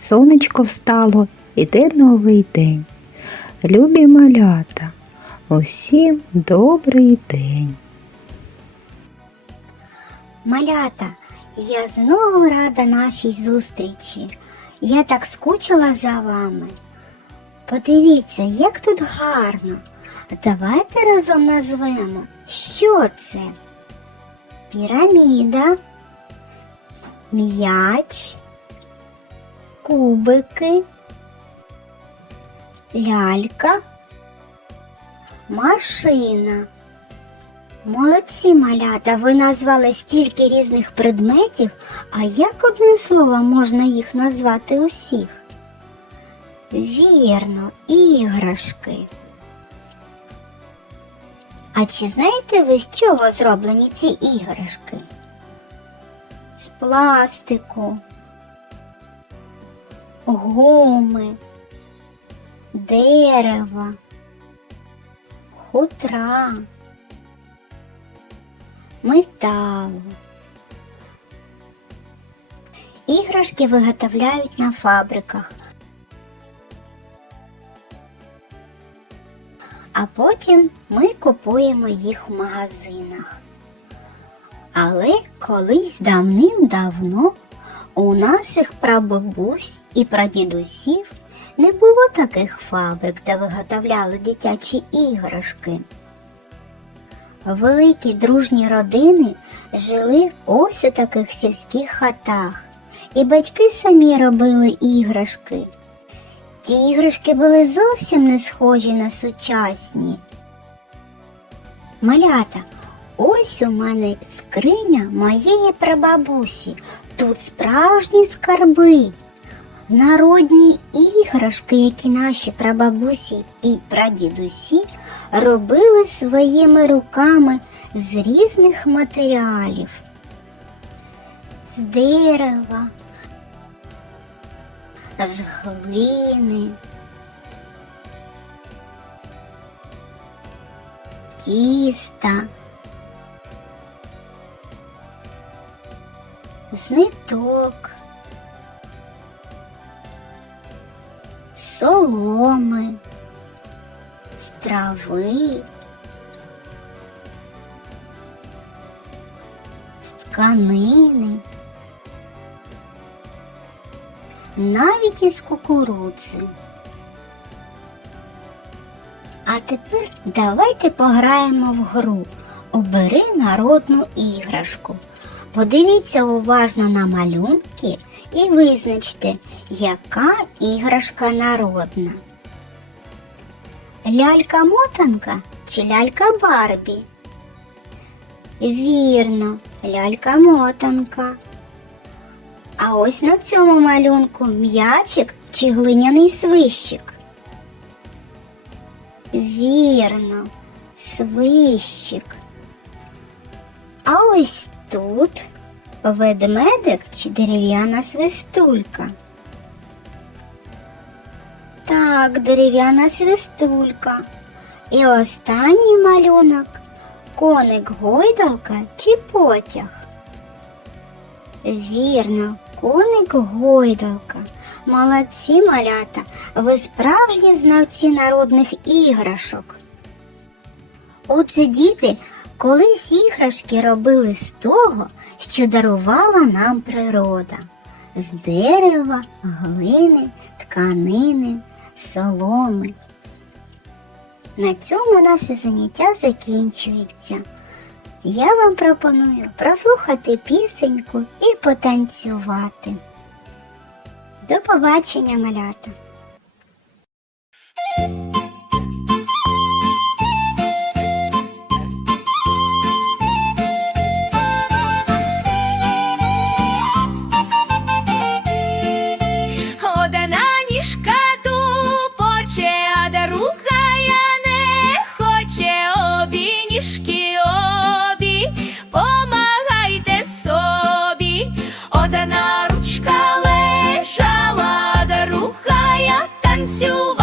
сонечко встало, іде новий день. Любі малята, усім добрий день. Малята, я знову рада нашій зустрічі. Я так скучила за вами. Подивіться, як тут гарно. Давайте разом назвемо, що це? Піраміда, м'яч, кубики, лялька, машина. Молодці малята, ви назвали стільки різних предметів, а як одним словом можна їх назвати усіх? Вірно, іграшки. А чи знаєте ви, з чого зроблені ці іграшки? З пластику, гуми, дерева, хутра металу. Іграшки виготовляють на фабриках, а потім ми купуємо їх в магазинах. Але колись давним-давно у наших прабабусь і прадідусів не було таких фабрик, де виготовляли дитячі іграшки. Великі дружні родини жили ось у таких сільських хатах, і батьки самі робили іграшки. Ті іграшки були зовсім не схожі на сучасні. Малята, ось у мене скриня моєї прабабусі. Тут справжні скарби. Народні іграшки, які наші прабабусі і прадідусі робили своїми руками з різних матеріалів, з дерева, з глини, тіста, з ниток. соломи, з трави, з тканини, навіть із кукурудзи. А тепер давайте пограємо в гру. Обери народну іграшку. Подивіться уважно на малюнки і визначте, яка іграшка народна. Лялька-мотанка чи лялька Барбі? Вірно, лялька-мотанка. А ось на цьому малюнку м'ячик чи глиняний свищик. Вірно, свищик. А ось тут ведмедик чи дерев'яна свистулька. Так, дерев'яна свистулька. І останній малюнок коник гойдалка чи потяг. Вірно, коник гойдалка. Молодці малята, ви справжні знавці народних іграшок. Отже, діти, колись іграшки робили з того, що дарувала нам природа, з дерева, глини, тканини, соломи. На цьому наше заняття закінчується. Я вам пропоную прослухати пісеньку і потанцювати. До побачення, малята! трішки обі, помагайте собі, одна ручка лежала, друга я танцювала.